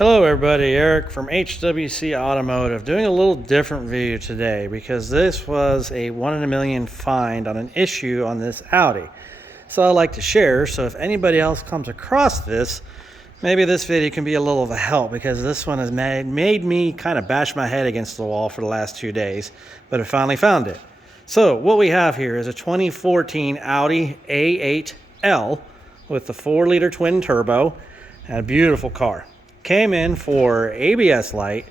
Hello everybody, Eric from HWC Automotive, doing a little different video today because this was a 1 in a million find on an issue on this Audi. So I'd like to share, so if anybody else comes across this, maybe this video can be a little of a help, because this one has made me kind of bash my head against the wall for the last 2 days, but I finally found it. So what we have here is a 2014 Audi A8L with the 4-liter twin turbo, and a beautiful car. Came in for ABS light,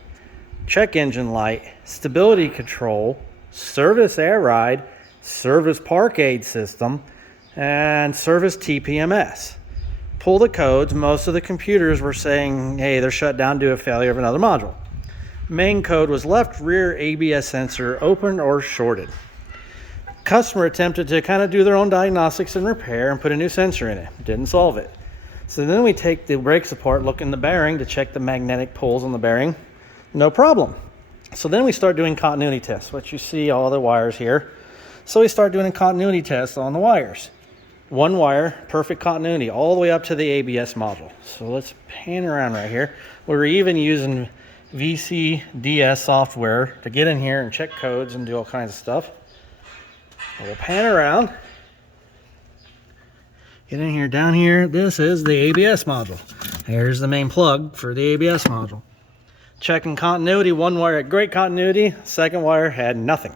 check engine light, stability control, service air ride, service park aid system, and service TPMS. Pull the codes. Most of the computers were saying, hey, they're shut down due to failure of another module. Main code was left rear ABS sensor open or shorted. Customer attempted to kind of do their own diagnostics and repair and put a new sensor in it. Didn't solve it. So then we take the brakes apart, look in the bearing to check the magnetic pulls on the bearing. No problem. So then we start doing continuity tests, which you see all the wires here. So we start doing a continuity test on the wires. One wire, perfect continuity, all the way up to the ABS module. So let's pan around right here. We're even using VCDS software to get in here and check codes and do all kinds of stuff. We'll pan around. Get in here, down here, this is the ABS module. Here's the main plug for the ABS module. Checking continuity, one wire had great continuity, second wire had nothing.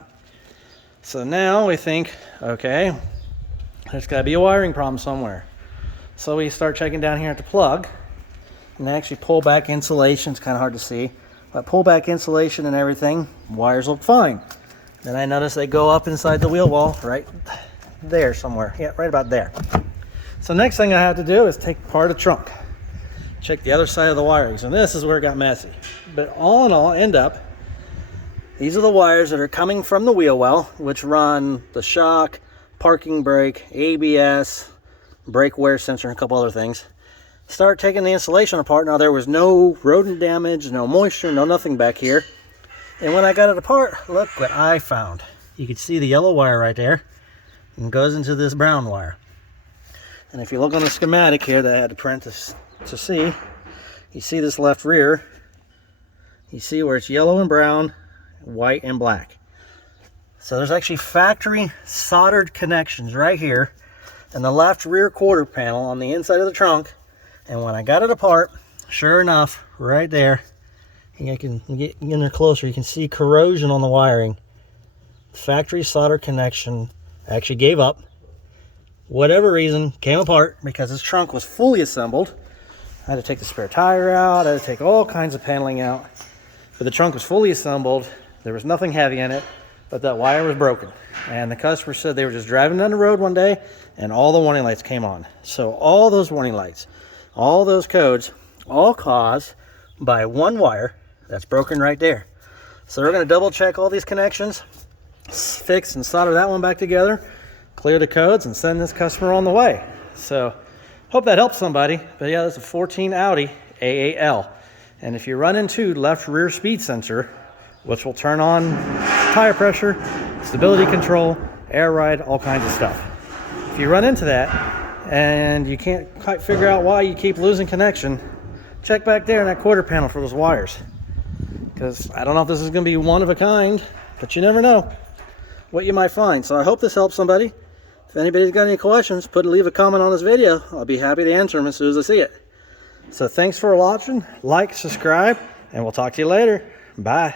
So now we think, okay, there's gotta be a wiring problem somewhere. So we start checking down here at the plug, and actually pull back insulation, it's kind of hard to see, but pull back insulation and everything, wires look fine. Then I notice they go up inside the wheel well, right there somewhere, yeah, right about there. So next thing I have to do is take apart the trunk, check the other side of the wirings, and this is where it got messy. But all in all, end up, these are the wires that are coming from the wheel well, which run the shock, parking brake, ABS, brake wear sensor, and a couple other things. Start taking the insulation apart. Now there was no rodent damage, no moisture, no nothing back here. And when I got it apart, look what I found. You can see the yellow wire right there, and goes into this brown wire. And if you look on the schematic here that I had to print to see, you see this left rear. You see where it's yellow and brown, white and black. So there's actually factory soldered connections right here in the left rear quarter panel on the inside of the trunk. And when I got it apart, sure enough, right there, I can get in there closer, you can see corrosion on the wiring. Factory solder connection actually gave up. Whatever reason, came apart because this trunk was fully assembled. I had to take the spare tire out, I had to take all kinds of paneling out. But the trunk was fully assembled, there was nothing heavy in it, but that wire was broken. And the customer said they were just driving down the road one day and all the warning lights came on. So all those warning lights, all those codes, all caused by one wire that's broken right there. So we're gonna double check all these connections, fix and solder that one back together, clear the codes, and send this customer on the way. So hope that helps somebody. But yeah, that's a 14 Audi A8L. And if you run into left rear speed sensor, which will turn on tire pressure, stability control, air ride, all kinds of stuff. If you run into that and you can't quite figure out why you keep losing connection, check back there in that quarter panel for those wires. Because I don't know if this is going to be one of a kind, but you never know what you might find. So I hope this helps somebody. If anybody's got any questions, leave a comment on this video. I'll be happy to answer them as soon as I see it. So thanks for watching, like, subscribe, and we'll talk to you later. Bye.